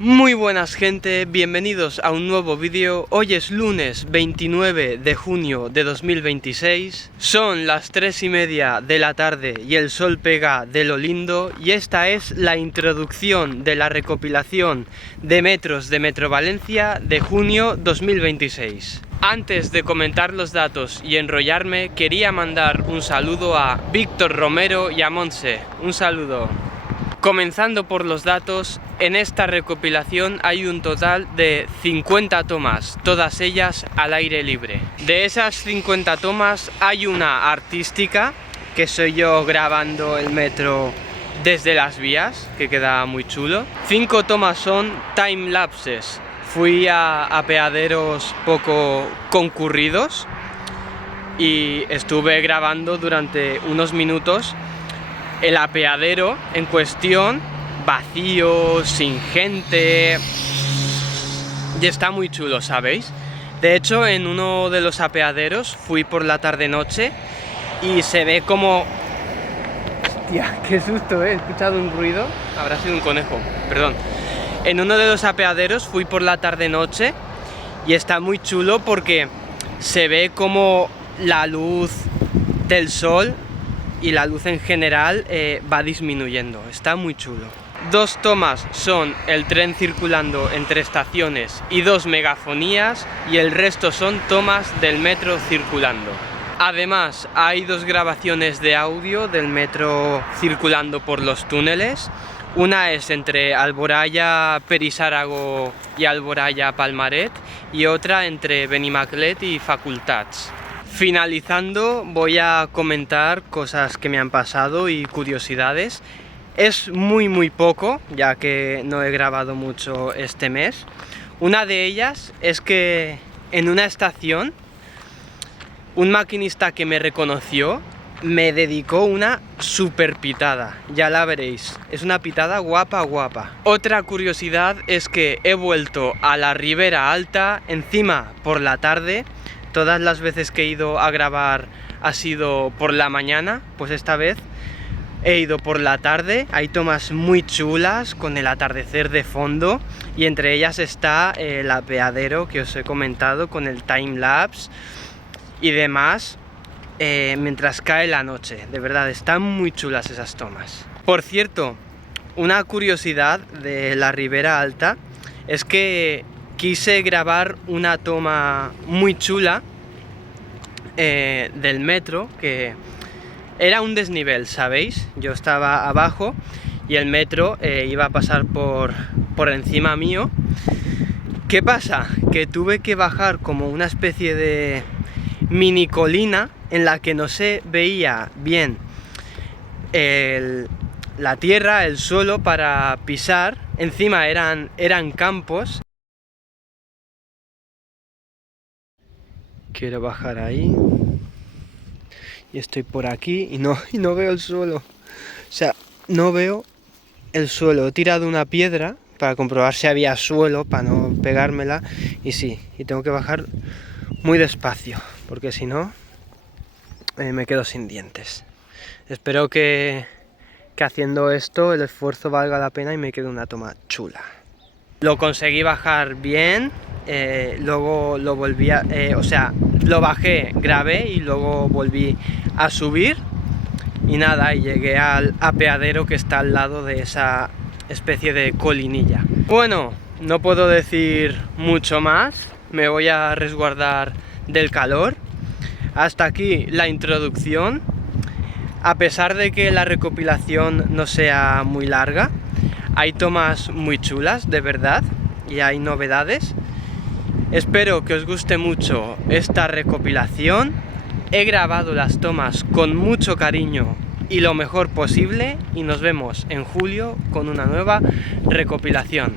Muy buenas gente, bienvenidos a un nuevo vídeo. Hoy es lunes 29 de junio de 2026. Son las 3:30 de la tarde y el sol pega de lo lindo. Y esta es la introducción de la recopilación de metros de Metro Valencia de junio 2026. Antes de comentar los datos y enrollarme, quería mandar un saludo a Víctor Romero y a Montse. Un saludo. Comenzando por los datos, en esta recopilación hay un total de 50 tomas, todas ellas al aire libre. De esas 50 tomas hay una artística, que soy yo grabando el metro desde las vías, que queda muy chulo. 5 tomas son time lapses. Fui a apeaderos poco concurridos y estuve grabando durante unos minutos el apeadero en cuestión, vacío, sin gente, y está muy chulo, ¿sabéis? De hecho, en uno de los apeaderos fui por la tarde-noche y se ve como... Hostia, qué susto, he escuchado un ruido, habrá sido un conejo, perdón. En uno de los apeaderos fui por la tarde-noche y está muy chulo porque se ve como la luz del sol y la luz en general va disminuyendo, está muy chulo. 2 tomas son el tren circulando entre estaciones y 2 megafonías, y el resto son tomas del metro circulando. Además hay 2 grabaciones de audio del metro circulando por los túneles. Una es entre Alboraya Perissárago y Alboraya Palmaret, y otra entre Benimaclet y Facultats. Finalizando, voy a comentar cosas que me han pasado y curiosidades. Es muy poco, ya que no he grabado mucho este mes. Una de ellas es que en una estación, un maquinista que me reconoció me dedicó una super pitada, ya la veréis. Es una pitada guapa. Otra curiosidad es que he vuelto a la Ribera Alta, encima por la tarde. Todas las veces que he ido a grabar ha sido por la mañana, pues esta vez he ido por la tarde. Hay tomas muy chulas con el atardecer de fondo, y entre ellas está el apeadero que os he comentado con el timelapse y demás, mientras cae la noche. De verdad, están muy chulas esas tomas. Por cierto, una curiosidad de la Ribera Alta es que quise grabar una toma muy chula del metro, que era un desnivel, ¿sabéis? Yo estaba abajo y el metro iba a pasar por encima mío. ¿Qué pasa? Que tuve que bajar como una especie de mini colina en la que no se veía bien la tierra, el suelo para pisar. Encima eran campos. Quiero bajar ahí y estoy por aquí y no veo el suelo. O sea, no veo el suelo. He tirado una piedra para comprobar si había suelo, para no pegármela, y sí, y tengo que bajar muy despacio porque si no me quedo sin dientes. Espero que haciendo esto el esfuerzo valga la pena y me quede una toma chula. Lo conseguí bajar bien. Luego lo volví a... o sea, lo bajé, grabé y luego volví a subir. Y nada, y llegué al apeadero que está al lado de esa especie de colinilla. Bueno, no puedo decir mucho más. Me voy a resguardar del calor. Hasta aquí la introducción. A pesar de que la recopilación no sea muy larga, hay tomas muy chulas, de verdad, y hay novedades. Espero que os guste mucho esta recopilación. He grabado las tomas con mucho cariño y lo mejor posible, y nos vemos en julio con una nueva recopilación.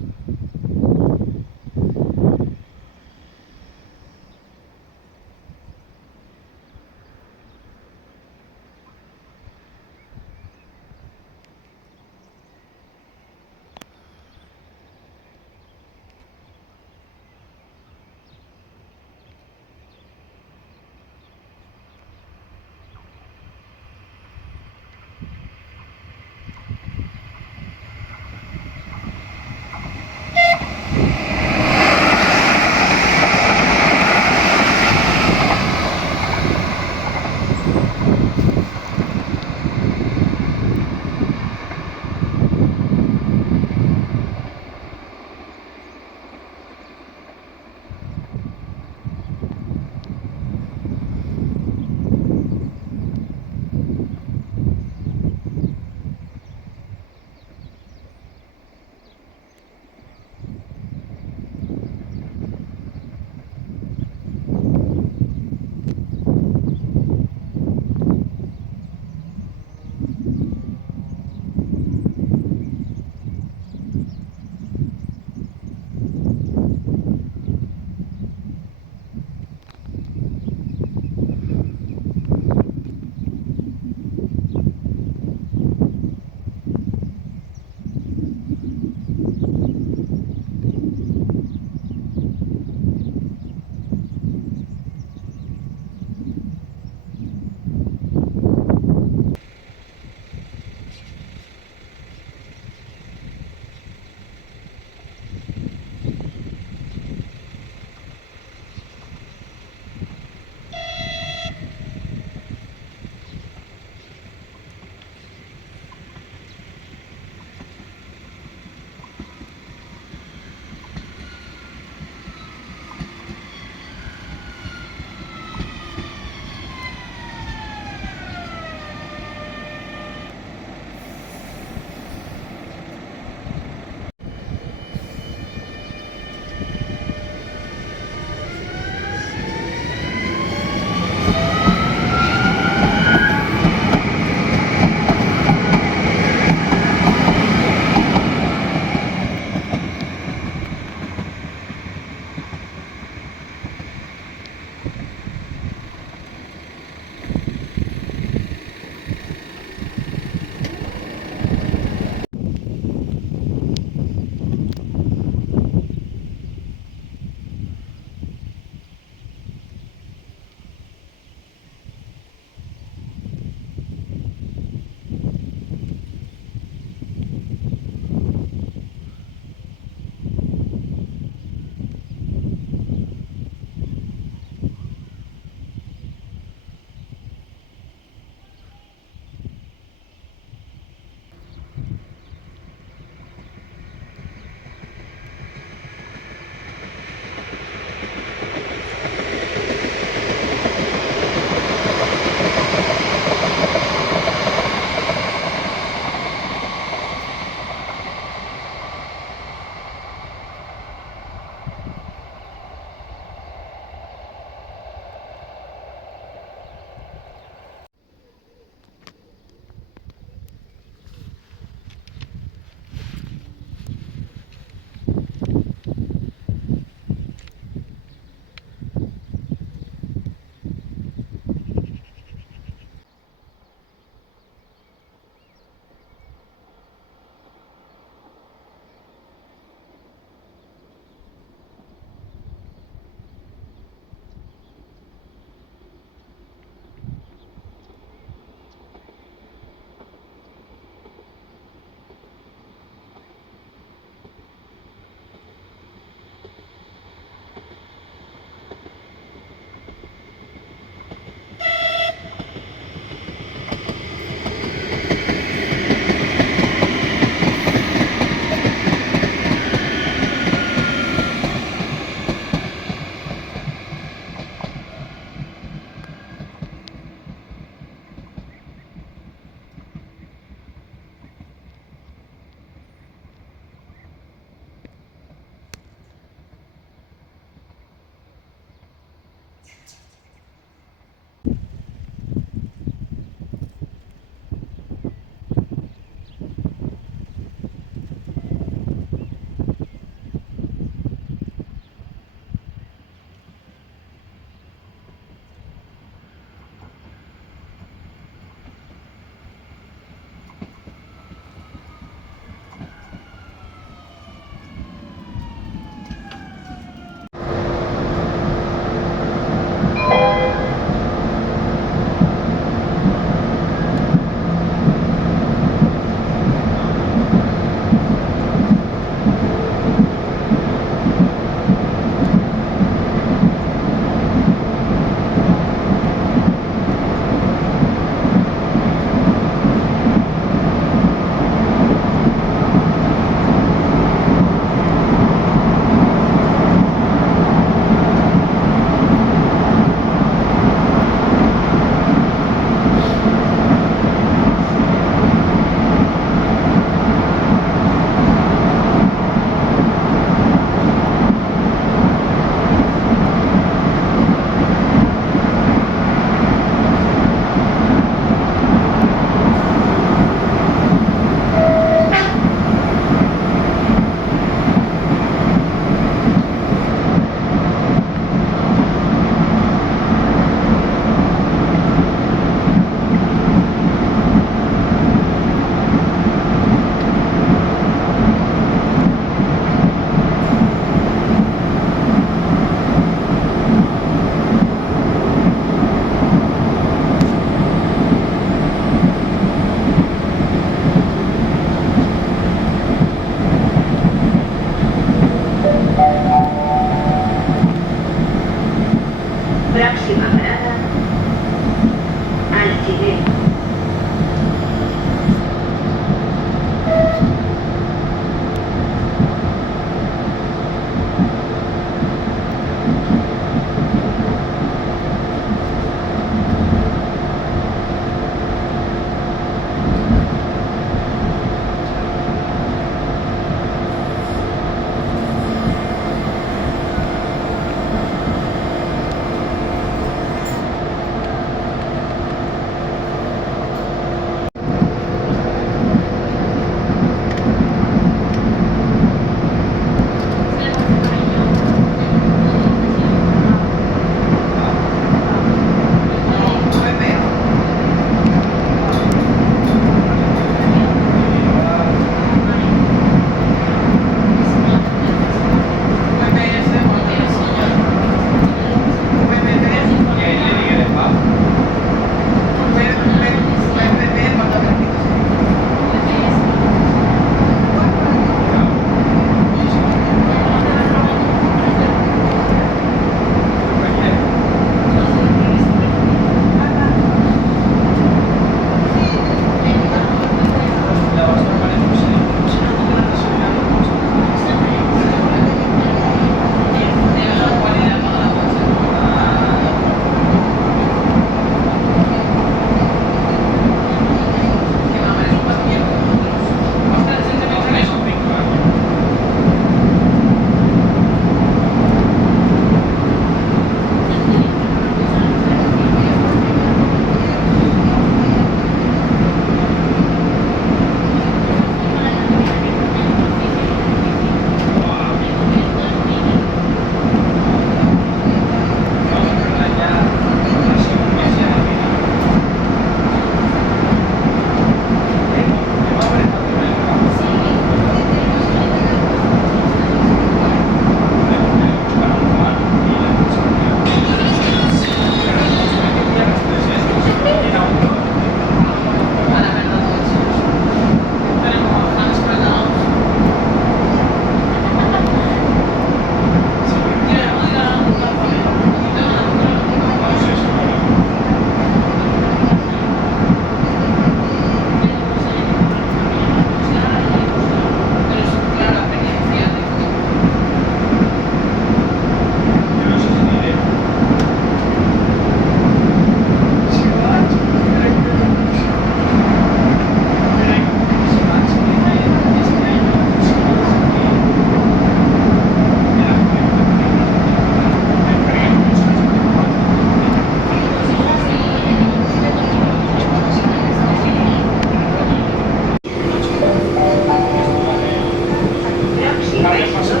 pasar.